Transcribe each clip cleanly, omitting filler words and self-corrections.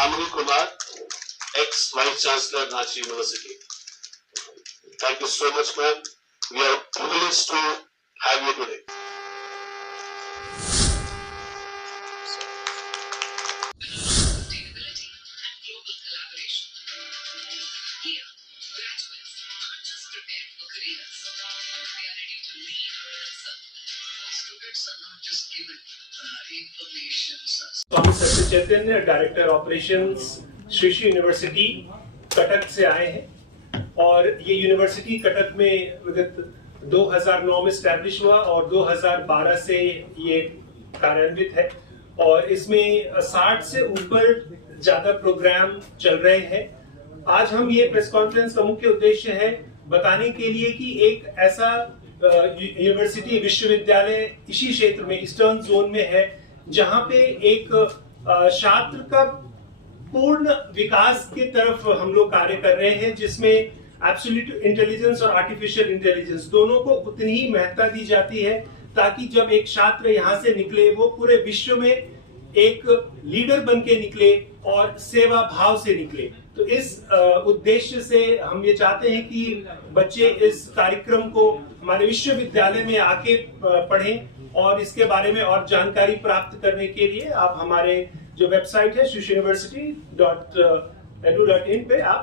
Kamini Kumar, ex-Vice Chancellor, Ranchi University. Thank you so much, ma'am. We are privileged to have you today. Sustainability and global collaboration. Here, graduates aren't just prepared for careers, they are ready to lead and serve. Students are not just given information. Swami Satya Chaitanya, director operations, Shri Shri university Cuttack से आए हैं और ये university Cuttack में विगत 2009 में establish हुआ और 2012 से ये कार्यान्वित है और इसमें 60 से ऊपर ज्यादा प्रोग्राम चल रहे हैं। आज हम ये प्रेस कॉन्फ्रेंस का मुख्य उद्देश्य है बताने के लिए कि एक ऐसा यूनिवर्सिटी विश्वविद्यालय इसी क्षेत्र में ईस्टर्न जोन में है जहां पे एक छात्र का पूर्ण विकास की तरफ हम लोग कार्य कर रहे हैं, जिसमें एब्सोल्यूट इंटेलिजेंस और आर्टिफिशियल इंटेलिजेंस दोनों को उतनी ही महत्ता दी जाती है ताकि जब एक छात्र यहाँ से निकले वो पूरे विश्व में एक लीडर बन के निकले और सेवा भाव से निकले। तो इस उद्देश्य से हम ये चाहते हैं कि बच्चे इस कार्यक्रम को हमारे विश्वविद्यालय में आके पढ़ें और इसके बारे में और जानकारी प्राप्त करने के लिए आप हमारे जो वेबसाइट है shishuuniversity.edu.in पे आप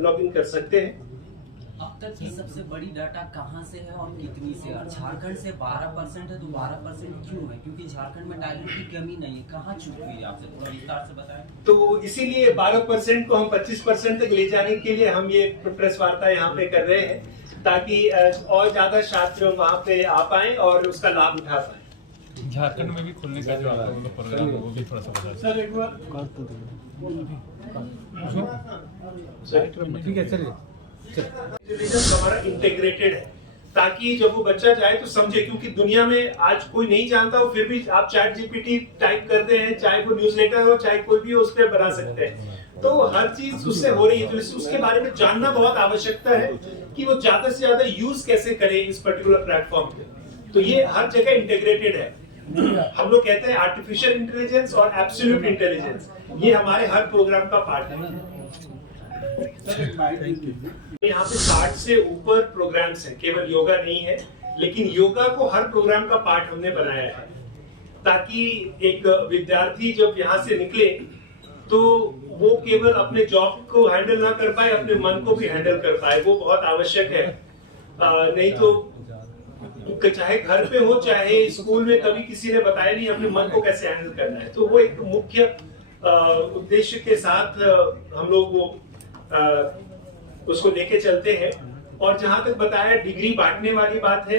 लॉग इन कर सकते हैं। अब तक की सबसे बड़ी डाटा कहां से है और कितनी से है? झारखंड से 12% है तो 12% क्यों है? क्योंकि झारखंड में टैलेंट की कमी नहीं है, कहां चूक हुई है? आपसे थोड़ा विस्तार से बताएं। तो इसीलिए 12% को हम 25% तक ले जाने के लिए हम ये प्रेस वार्ता यहाँ पे कर रहे हैं ताकि और ज्यादा छात्र वहाँ पे आ पाए और उसका लाभ उठा पाए। झारखंड में भी खुलने का जो आपका वो प्रोग्राम है वो भी थोड़ा सा बताइए सर। एक बार ठीक है चलिए। हमारा इंटीग्रेटेड है ताकि जब वो बच्चा जाए तो समझे, क्योंकि दुनिया में आज कोई नहीं जानता हो फिर भी आप चैट जीपीटी टाइप करते हैं, चाहे वो न्यूज़लेटर हो चाहे कोई भी हो उस पर बना सकते हैं। तो हर चीज उससे हो रही है तो उसके बारे में जानना बहुत आवश्यकता है कि वो ज्यादा से ज्यादा यूज कैसे करे इस पर्टिकुलर प्लेटफॉर्म पे। तो ये हर जगह इंटीग्रेटेड है। हम लोग कहते हैं आर्टिफिशियल इंटेलिजेंस और एब्सोल्यूट इंटेलिजेंस, ये हमारे हर प्रोग्राम का पार्ट है। यहाँ पे 60 से ऊपर प्रोग्राम्स हैं, केवल योगा नहीं है, लेकिन योगा को हर प्रोग्राम का पार्ट हमने बनाया है ताकि एक विद्यार्थी जब यहाँ से निकले तो वो केवल अपने जॉब को हैंडल ना कर पाए, अपने मन को भी हैंडल कर पाए। वो बहुत आवश्यक है। नहीं तो चाहे घर पे हो चाहे स्कूल में कभी किसी ने बताया नहीं अपने मन को कैसे हैंडल करना है। तो वो एक मुख्य उद्देश्य के साथ हम लोग वो उसको लेके चलते हैं। और जहां तक बताया डिग्री बांटने वाली बात है,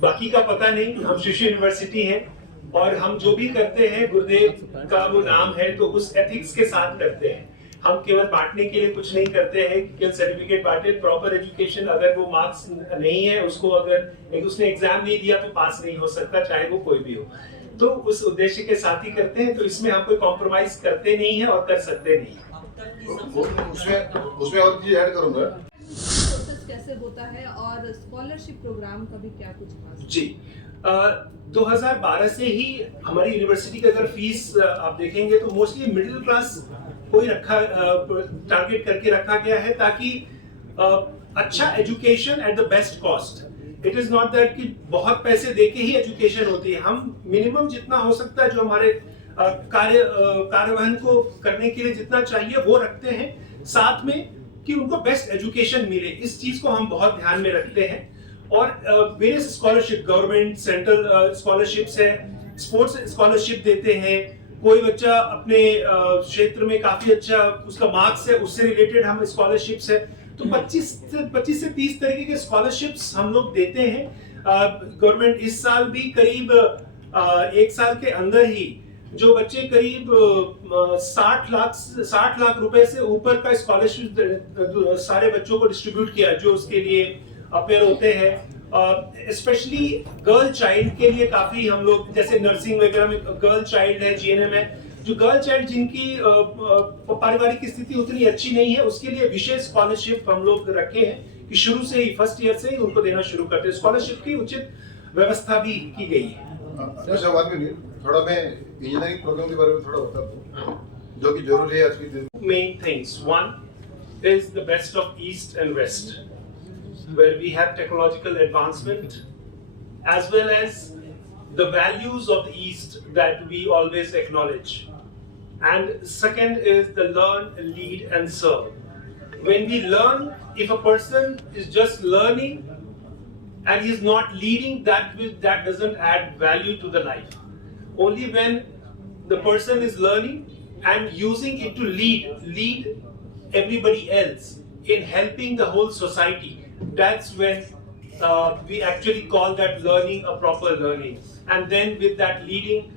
बाकी का पता नहीं। हम शिशु यूनिवर्सिटी है और हम जो भी करते हैं गुरुदेव का वो नाम है तो उस एथिक्स के साथ करते हैं। हम केवल बांटने के लिए कुछ नहीं करते हैं, केवल सर्टिफिकेट बांटे। प्रॉपर एजुकेशन, अगर वो मार्क्स नहीं है उसको, अगर उसने एग्जाम नहीं दिया तो पास नहीं हो सकता, चाहे वो कोई भी हो। तो उस उद्देश्य के साथ ही करते हैं। तो इसमें हम कोई कॉम्प्रोमाइज करते नहीं है और कर सकते नहीं। उसमें और चीज ऐड करूंगा। प्रोसेस कैसे होता है और स्कॉलरशिप प्रोग्राम का भी क्या कुछ खास? जी 2012 से ही हमारी यूनिवर्सिटी की अगर फीस आप देखेंगे तो मोस्टली मिडिल क्लास कोई रखा टारगेट करके रखा गया है ताकि अच्छा education at the best cost. It is not that कि बहुत पैसे देके ही एजुकेशन होती है। हम मिनिमम जितना हो सकता है जो हमारे कार्यवहन को करने के लिए जितना चाहिए वो रखते हैं, साथ में कि उनको बेस्ट एजुकेशन मिले, इस चीज को हम बहुत ध्यान में रखते हैं। और various scholarship, government central scholarships है, स्पोर्ट्स स्कॉलरशिप देते हैं। कोई बच्चा अपने क्षेत्र में काफी अच्छा उसका मार्क्स है, उससे रिलेटेड हम स्कॉलरशिप्स है। तो 25 से 30 तरीके के स्कॉलरशिप्स हम लोग देते हैं। गवर्नमेंट इस साल भी करीब 1 साल के अंदर ही जो बच्चे करीब 60 लाख रुपए से ऊपर का स्कॉलरशिप सारे बच्चों को डिस्ट्रीब्यूट किया जो उसके लिए अपेयर होते हैं। स्पेशली गर्ल चाइल्ड के लिए काफी हम लोग, जैसे नर्सिंग वगैरह में गर्ल चाइल्ड है, जीएनएम है, जो गर्ल चाइल्ड जिनकी पारिवारिक स्थिति उतनी अच्छी नहीं है उसके लिए विशेष स्कॉलरशिप हम लोग रखे हैं कि शुरू से ही फर्स्ट ईयर से ही उनको देना शुरू करते हैं। स्कॉलरशिप की उचित व्यवस्था भी की गई है। थोड़ा मैं इंजीनियरिंग प्रोग्राम के बारे में थोड़ा बता दूं। जो कि जरूरी है आज के दिन में। Main things. One is the best of East and West, where we have technological advancement as well as the values of the East that we always acknowledge. And second is the learn, lead, and serve. When we learn, if a person is just learning and he is not leading, that doesn't add value to the life. Only when the person is learning and using it to lead everybody else in helping the whole society, that's when we actually call that learning a proper learning. And then with that leading,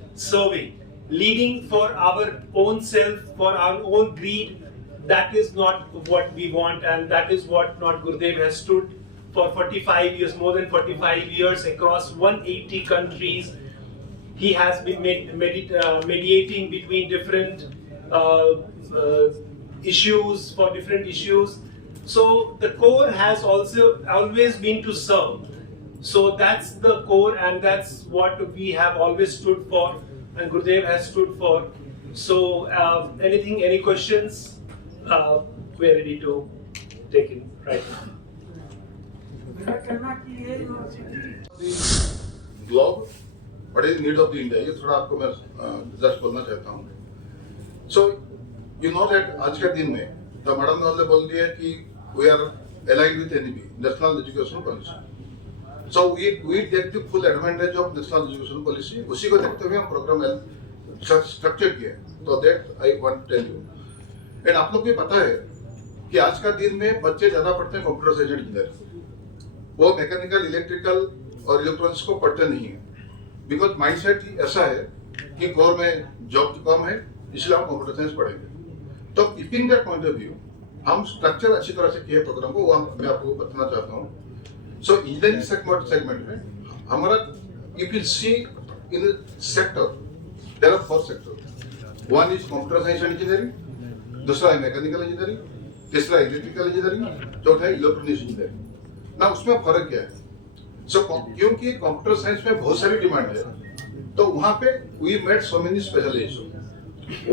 leading for our own self, for our own greed, that is not what we want, and that is what not Gurudev has stood for 45 years, more than 45 years across 180 countries. He has been mediating between different issues, for different issues. So the core has also always been to serve. So that's the core, and that's what we have always stood for, and Gurudev has stood for. So any questions? We're ready to take it right now. Globe what is the need of the India, ये थोड़ा आपको मैं just बोलना चाहता हूँ. So you know that आज के दिन में तो मैडम ने बोल दिया कि we are aligned with NEP, National Education Policy. So we take the full advantage of National Education Policy. उसी को देखते हुए हम प्रोग्राम स्ट्रक्चर किया. So that I want to tell you. And आप लोग को पता है कि आज का दिन में बच्चे ज्यादा पढ़ते हैं कंप्यूटर साइंस इंजीनियरिंग, वो मैकेनिकल, इलेक्ट्रिकल और इलेक्ट्रॉनिक्स को पढ़ते नहीं है. बिकॉज माइंडसेट ऐसा है कि कोर में जॉब कम है, इसलिए हम कंप्यूटर साइंस पढ़ेंगे. तो keeping that point of view हम स्ट्रक्चर अच्छी तरह से किए प्रोग्राम को, वो मैं आपको बताना चाहता हूँ. सो इंजीनियरिंग सेगमेंट में हमारा if you see in sector there are 4 sector. One is computer science and engineering, दूसरा है मैकेनिकल इंजीनियरिंग, तीसरा इलेक्ट्रिकल इंजीनियरिंग, चौथा है इलेक्ट्रॉनिक्स इंजीनियरिंग. ना उसमें फर्क क्या है? सो क्योंकि कंप्यूटर साइंस में बहुत सारी डिमांड है, तो वहां पे we made so many specialisation.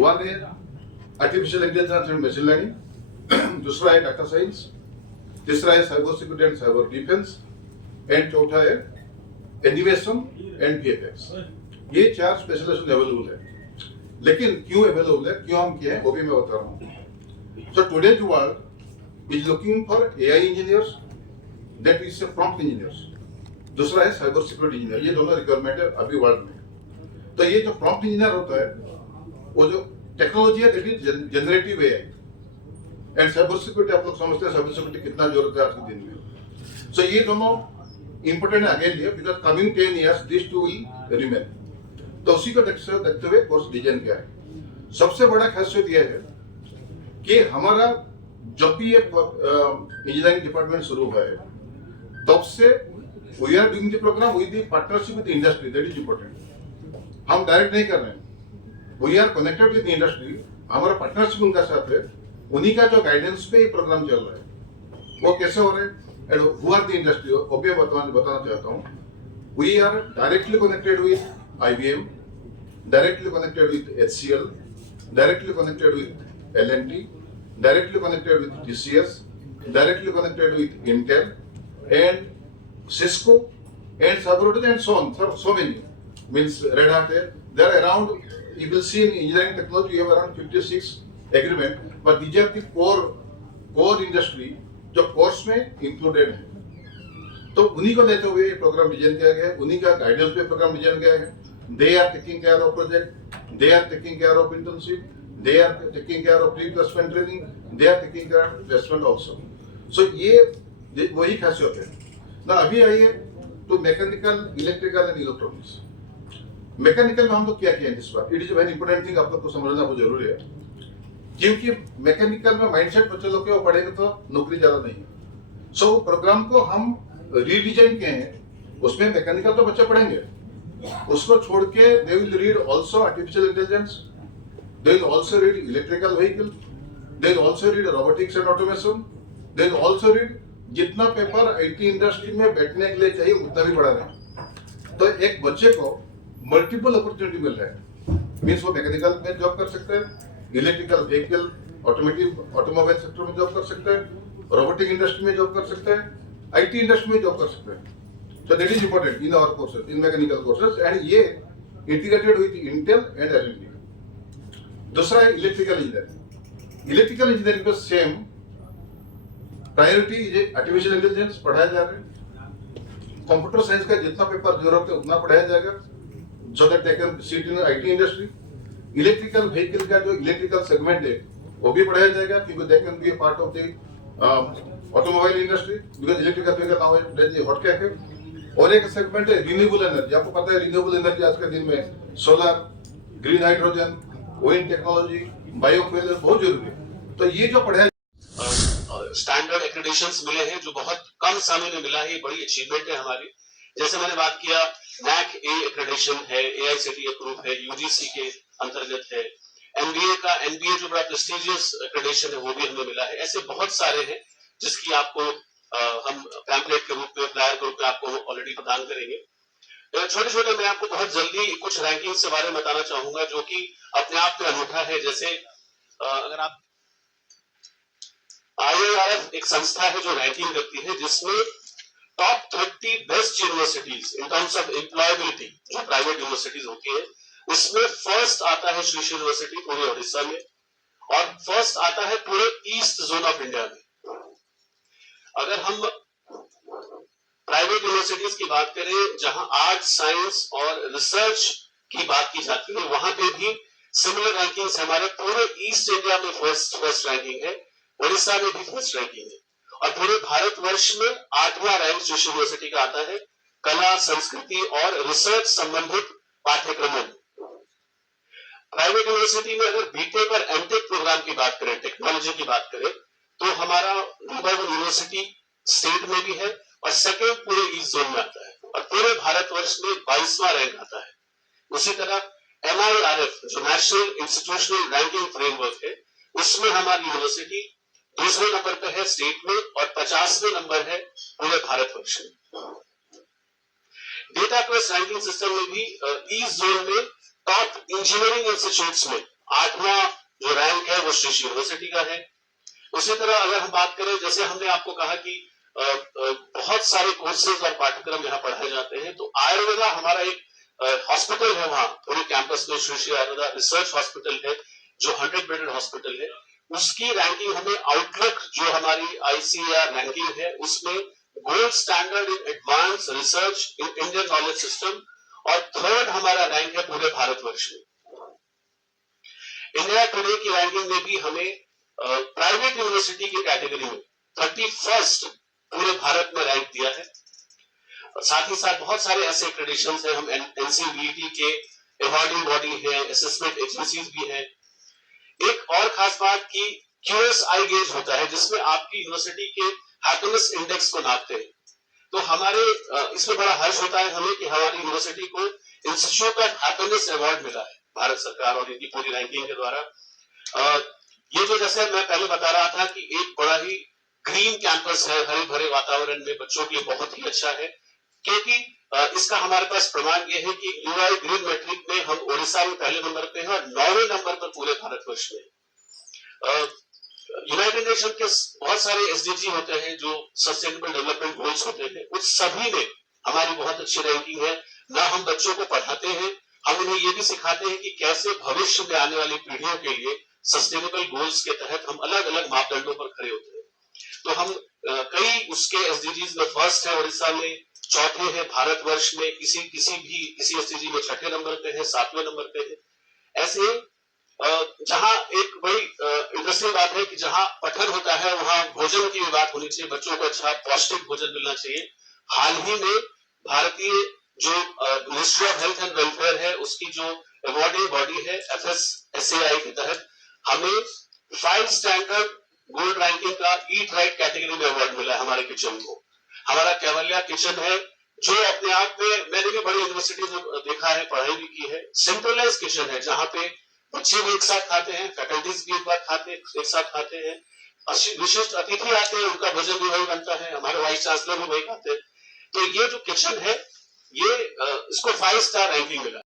One है artificial intelligence and machine learning, दूसरा है डाटा साइंस, तीसरा है cyber security and cyber defence, and चौथा है एनिमेशन एंड वीएफएक्स. ये 4 स्पेशलाइजेशन अवेलेबल है. लेकिन क्यों अवेलेबल है, क्यों हम किए हैं, वो भी मैं बता रहा हूँ. So today's world is looking for AI engineers, that is prompt engineers. दूसरा है साइबर सिक्योरिटी इंजीनियर. ये दोनों रिक्वायरमेंट है अभी वर्ल्ड में. तो ये जो प्रॉम्प्ट इंजीनियर होता है, वो जो टेक्नोलॉजी है that is generative AI, and cyber security आप लोग समझते हैं साइबर सिक्योरिटी कितना जरूरत है आज के दिन में. सो ये दोनों इंपोर्टेंट है अगेन लिए, because coming 10 years this too will remain. तो उसी को देखते हुए कोर्स डिजाइन किया है. सबसे बड़ा खासियत यह है कि हमारा जब भी ये इंजीनियरिंग डिपार्टमेंट शुरू हुआ है, तब से we are doing the programme with the partnership with industry. That is important. हम डायरेक्ट नहीं कर रहे हैं, we are connected with industry. हमारा पार्टनरशिप उनका साथ है, उन्हीं का जो गाइडेंस पे ये प्रोग्राम चल रहा है. वो कैसे हो रहे हैं and who are the industry, वो भी बताना चाहता हूँ. We are directly connected with IBM, directly connected with HCL, directly connected with L&T, directly connected with TCS, directly connected with Intel and Cisco and Sabrina and so on. So many means Red Hat. There are around, you will see in engineering technology, you have around 56 agreement, but these are the core industry जो course में included है. तो उन्हीं को लेते हुए programme design किया गया है, उन्हीं का गाइडेंस पे प्रोग्राम डिजाइन किया है. They are taking care of project, they are taking care of internship, they are taking care of pre-placement training, they are taking care of placement also. So ये वही खासियत है. ना अभी आइए तो mechanical, electrical and electronics. Mechanical में हम लोग क्या किया है इस बार, it is very important thing, आप लोग को समझना बहुत जरूरी है. क्योंकि मैकेनिकल में माइंडसेट बच्चे लोग के वो पढ़ेंगे तो नौकरी ज्यादा नहीं है. सो प्रोग्राम को हम रीडिजाइन किए हैं. उसमें मैकेनिकल तो बच्चे पढ़ेंगे, उसको छोड़ के they will read also artificial intelligence, they will also read electrical vehicle, they will also read robotics and automation, they will also read जितना पेपर IT इंडस्ट्री में बैठने के लिए चाहिए उतना भी पढ़ा रहे. तो एक बच्चे को मल्टीपल अपॉर्चुनिटी मिल रहा है. मीन्स वो मैकेनिकल में जॉब कर सकता है, इलेक्ट्रिकल व्हीकल, ऑटोमोबाइल सेक्टर में जॉब कर सकता है, रोबोटिक इंडस्ट्री में जॉब कर सकता है, IT इंडस्ट्री में जॉब कर सकता है। So that is important in our courses, in mechanical courses, and ये integrated with Intel and L&T. दूसरा है इलेक्ट्रिकल इंजीनियरिंग। इलेक्ट्रिकल इंजीनियरिंग को सेम प्रायोरिटी आर्टिफिशियल इंटेलिजेंस पढ़ाया जा रहा है। कंप्यूटर साइंस का जितना पेपर जरूरत है उतना पढ़ाया जाएगा, so that they can seat in IT industry. Electrical vehicle का जो इलेक्ट्रिकल सेगमेंट है वो भी पढ़ाया जाएगा, क्योंकि they can be a part of the automobile industry, because electrical vehicle now is hot cake है। और एक सेगमेंट है रिन्यूएबल एनर्जी। आपको पता है रिन्यूएबल एनर्जी आज के दिन में solar, green hydrogen, wind technology, biofuel बहुत जरूरी है। तो ये जो पढ़ाया स्टैंडर्ड एक्रेडिशंस मिले हैं जो बहुत कम समय में मिला है, ये बड़ी अचीवमेंट है हमारी। जैसे मैंने बात किया, NAC A एक्रेडिशन है, AICTE अप्रूव है, UGC के अंतर्गत है। NBA जो बड़ा प्रेस्टिजियस एक्रेडिशन है वो भी हमें मिला है। ऐसे बहुत सारे हैं जिसकी आपको हम पैम्पलेट के रूप में, फ्लायर के रूप में आपको ऑलरेडी प्रदान करेंगे। छोटे छोटे मैं आपको बहुत जल्दी कुछ रैंकिंग के बारे में बताना चाहूंगा जो कि अपने आप में अनूठा है। जैसे अगर आप IIRF एक संस्था है जो रैंकिंग करती है, जिसमें top 30 best universities in terms of employability जो प्राइवेट यूनिवर्सिटीज होती है, उसमें फर्स्ट आता है श्री यूनिवर्सिटी पूरे उड़ीसा में, और फर्स्ट आता है पूरे ईस्ट जोन ऑफ इंडिया में। अगर हम प्राइवेट यूनिवर्सिटीज की बात करें जहां आर्ट, साइंस और रिसर्च की बात की जाती है, वहां पे भी सिमिलर रैंकिंग्स हमारे पूरे ईस्ट इंडिया में फर्स्ट रैंकिंग है, उड़ीसा में भी फर्स्ट रैंकिंग है, और पूरे भारतवर्ष में 8वां रैंक जो यूनिवर्सिटी का आता है कला, संस्कृति और रिसर्च संबंधित पाठ्यक्रमों में। प्राइवेट यूनिवर्सिटी में अगर बीटेक और एमटेक प्रोग्राम की बात करें, टेक्नोलॉजी की बात करें, तो हमारा नंबर 1 यूनिवर्सिटी स्टेट में भी है और सेकंड पूरे ईस्ट जोन में आता है, और पूरे भारतवर्ष में 22वां रैंक आता है। उसी तरह NIRF जो नेशनल इंस्टीट्यूशनल रैंकिंग फ्रेमवर्क है, उसमें हमारी यूनिवर्सिटी दूसरे नंबर पर है स्टेट में, और 50वें नंबर है पूरे भारतवर्ष में। डेटा क्वेस्ट रैंकिंग सिस्टम में भी ईस्ट जोन में टॉप इंजीनियरिंग इंस्टीट्यूट्स में 8वां जो रैंक है वो श्री यूनिवर्सिटी का है। उसी तरह अगर हम बात करें, जैसे हमने आपको कहा कि बहुत सारे कोर्सेज और पाठ्यक्रम यहाँ पढ़ाए जाते हैं, तो आयुर्वेदा हमारा एक हॉस्पिटल है, वहां पूरे कैंपस में श्री आयुर्वेदा रिसर्च हॉस्पिटल है जो 100 बेडेड हॉस्पिटल है, उसकी रैंकिंग हमें आउटलुक जो हमारी ICAR रैंकिंग है उसमें gold standard in advance research in Indian knowledge system, और थर्ड हमारा रैंक है पूरे भारतवर्ष में। इंडिया टुडे की रैंकिंग में भी हमें प्राइवेट यूनिवर्सिटी की कैटेगरी में 31st पूरे भारत में रैंक दिया है। साथ ही साथ बहुत सारे ऐसे एक्रेडिशंस हैं, हम NCVT के अवॉर्डिंग बॉडी है, असेसमेंट एजेंसीज भी है। एक और खास बात की QSI गेज होता है जिसमें आपकी यूनिवर्सिटी के हैप्पीनेस इंडेक्स को नापते हैं। तो हमारे इसमें बड़ा हर्ष होता है हमें कि हमारी यूनिवर्सिटी को इंस्टीट्यूट ऑफ हैप्पीनेस अवार्ड मिला है भारत सरकार और इनकी पूरी रैंकिंग के द्वारा। ये जो जैसे मैं पहले बता रहा था कि एक बड़ा ही ग्रीन कैंपस है, हरे भरे वातावरण में बच्चों के लिए बहुत ही अच्छा है, क्योंकि इसका हमारे पास प्रमाण ये है कि UI ग्रीन मैट्रिक में हम उड़ीसा में पहले नंबर पे हैं और 9वें नंबर पर पूरे भारतवर्ष में। यूनाइटेड नेशन के बहुत सारे SDG होते हैं जो सस्टेनेबल डेवलपमेंट गोल्स होते हैं, उस सभी में हमारी बहुत अच्छी रैंकिंग है। ना हम बच्चों को पढ़ाते हैं, हम उन्हें ये भी सिखाते हैं कि कैसे भविष्य में आने वाली पीढ़ियों के लिए सस्टेनेबल गोल्स के तहत हम अलग अलग मापदंडों पर खड़े होते हैं। तो हम कई उसके SDGs में फर्स्ट है उड़ीसा में, चौथे है भारतवर्ष में, किसी SDG में 6ठे नंबर पे है, 7वें नंबर पे है। ऐसे जहां एक बड़ी इंटरेस्टिंग बात है कि जहां पठन होता है वहां भोजन की बात होनी चाहिए, बच्चों को अच्छा पौष्टिक भोजन मिलना चाहिए। हाल ही में भारतीय जो ministry of health and welfare है उसकी जो अवार्डिंग बॉडी है FSSAI के तहत हमें 5 स्टैंडर्ड गोल्ड रैंकिंग का ईट राइट कैटेगरी में अवार्ड मिला है हमारे किचन को। हमारा कैवलिया किचन है जो अपने आप में, मैंने भी बड़ी यूनिवर्सिटी में देखा है, पढ़ाई भी की है, सेंट्रलाइज किचन है जहां पे बच्चे भी एक साथ खाते हैं, फैकल्टीज भी एक साथ खाते हैं, विशिष्ट अतिथि आते हैं उनका भोजन भी वही बनता है, हमारे वाइस चांसलर भी वही खाते हैं। तो ये जो किचन है ये इसको 5 स्टार रैंकिंग मिला।